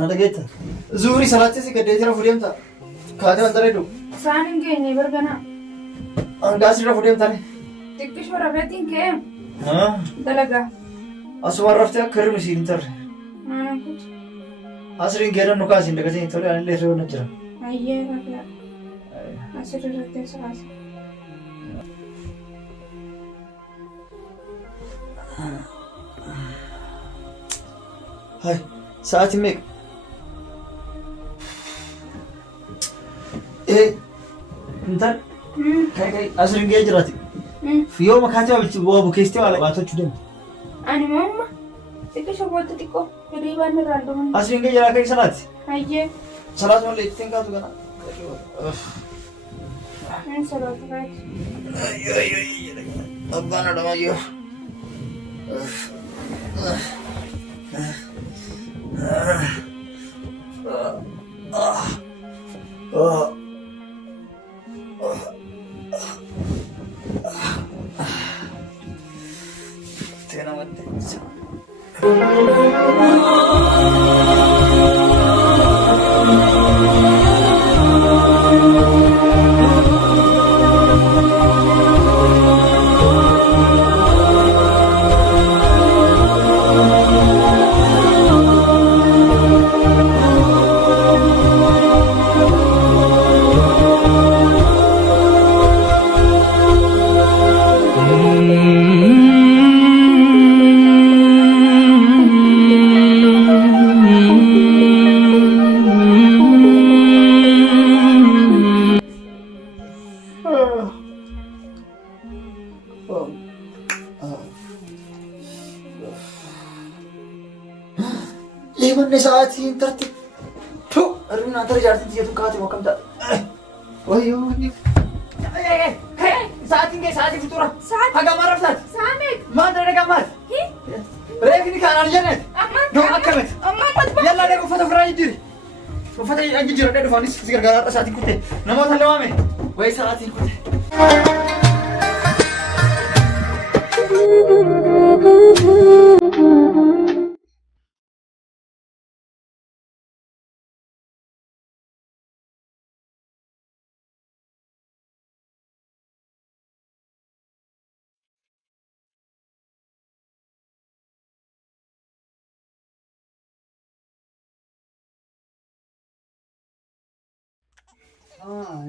Nada geeta. Zuhri salaattis gaddeetira fuudheemta. Kaatee wanta reedu. Isaan hin geenye bargana. Angaasirra fuudheemtani. Xiqqishoo rafeetiin ka'e. Dalagaa. Asuma raftee akka hir'u isiin tarre. Asiriin geedhan nu kaasiin dagatee tole anillee hir'uu na jira. Ayyee rafee. Asirra raftee salaasa. Hai, sa'aatiin meeqa? Intal kai asiriin ga'ee jiraati. Yoo makaatee waa bukeessitee waa labaatachuu dandeenya. Ani mamma xiqqishoo booda xiqqoo hirriibaan irraan dhuman. Asiriin ga'ee jiraa kai sanaati. Ayyee. Salaat malee ittiin kaatu kana. Salaata kaati. Abbaan adamayyoo. Iman sa'aatiin tarti. Tuh, aruna antara jaartiin jatuh kaati makam tak. Wahyo. Kayak sa'aatiin futura. Agak marah saat. Samet. Mana ada gambar? Rek ini kan arjana. Dong akamet. Yalla ada foto franya diri. Foto aja jira ada fanis segar gara sa'aatiin kute. Nama thalawame. Wai sa'aatiin kute.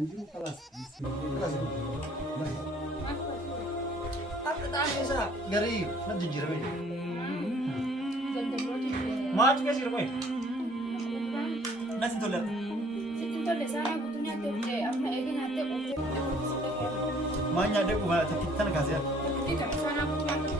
Ini kelas. Apa tak bisa? Gari, nanti jira ini. Mat ke sih rumah? Nasi toler. Tole sana butuhnya tuh apa lagi nanti oke. Mana ada gua tapi kita nak kasih. Tidak sana butuhnya.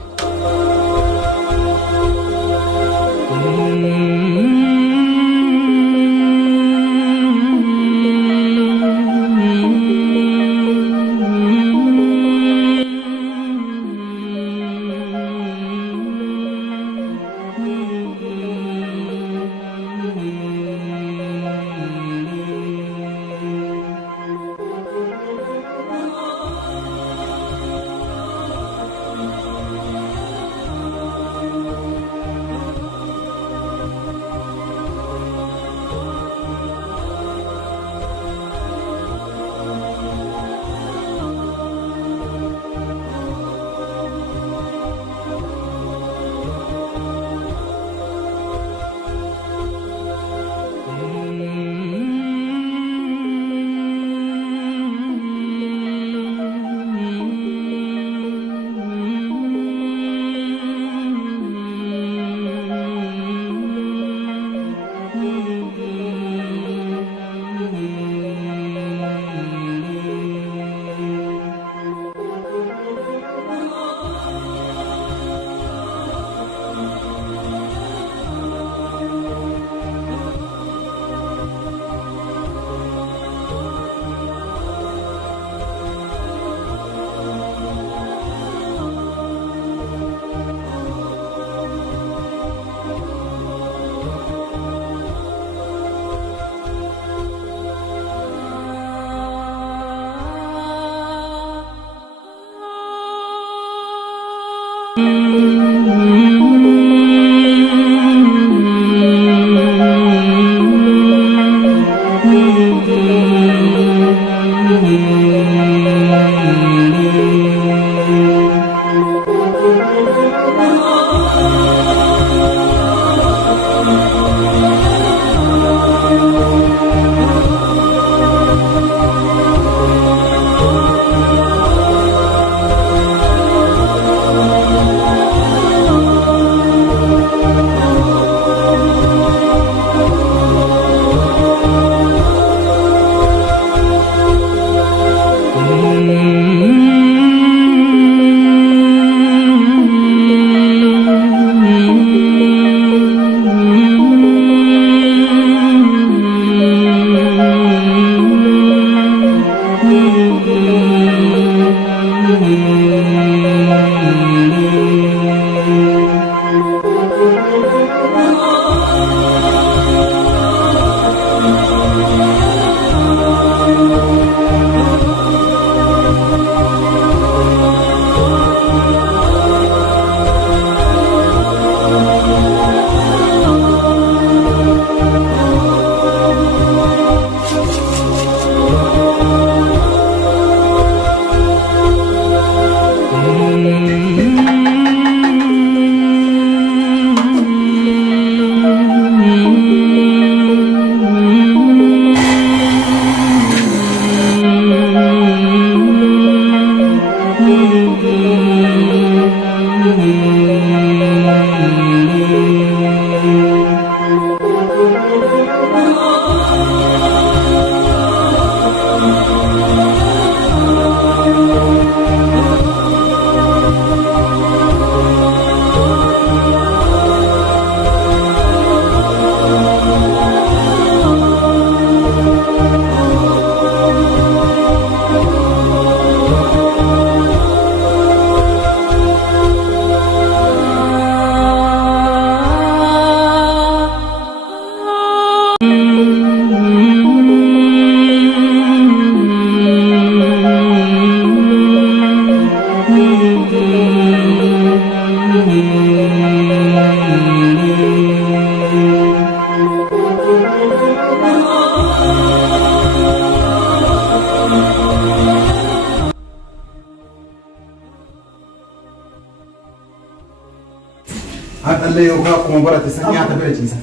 Haadhallee yookaan akkuma barate san nyaata bira ciisa.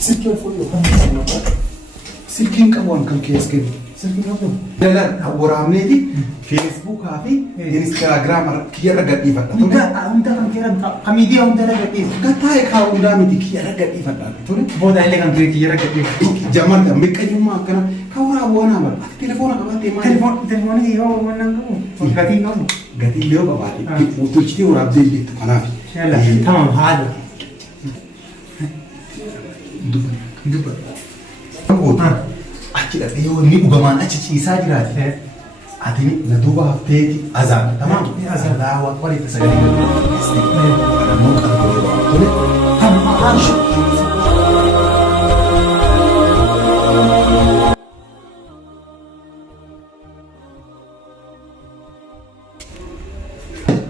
Silkii fuudhuu silkiin qabuun kan keessa kennu. Silkiin qabu. Dalan waraabneeti feesbuukaa fi inistaagiraama kiyyarra gadhiifadha. Hunda kan keessa kamiidiyaa hunda irra gadhiifadha. Gattaa'e kaa hundaa miti kiyyarra gadhiifadha. Booda illee kan kiyyarra gadhiifadha. Jamarta miqqayyummaa akkana kan waraabu waan amala. Telefoona qabattee maal? Telefoonii yoo waan qabu gatii qabu. Gatii yoo qabaate utulchitee waraabdee jettu kanaaf. Tamam haala. Dubba. Achi dhaqee yoo inni dhugamaan achi ciisaa jiraate ati na duuba hafteeti azaan tamam azaalaa walitti sagalee kadhannoo qalbii tamaanshu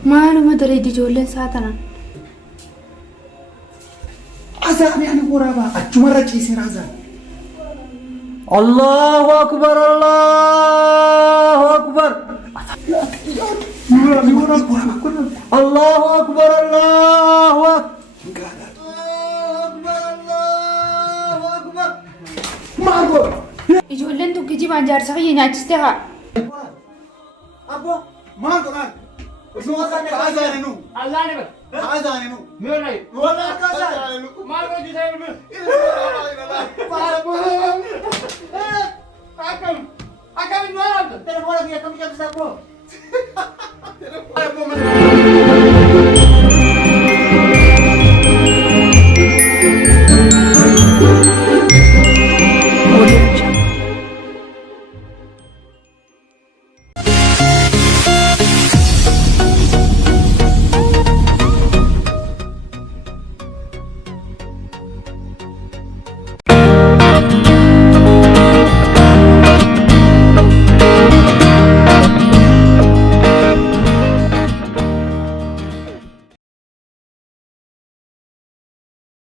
maaluma daree ijoolleen saatanaan azaan ani waraabaa achumarra ciiseera azaan. الله أكبر الله أكبر الله أكبر الله أكبر ijoolleen tokko jibaan jaarsa kiyya nyaachiste haa Abbo maal godhan? Osoo akka azaaninu. الله نبر Azaaninu. ميرناي Wala akka azaaninu. ما رجع سير أكمل أكمل ما أبدا Telefoona kiyya kam cabsaa boo? أنا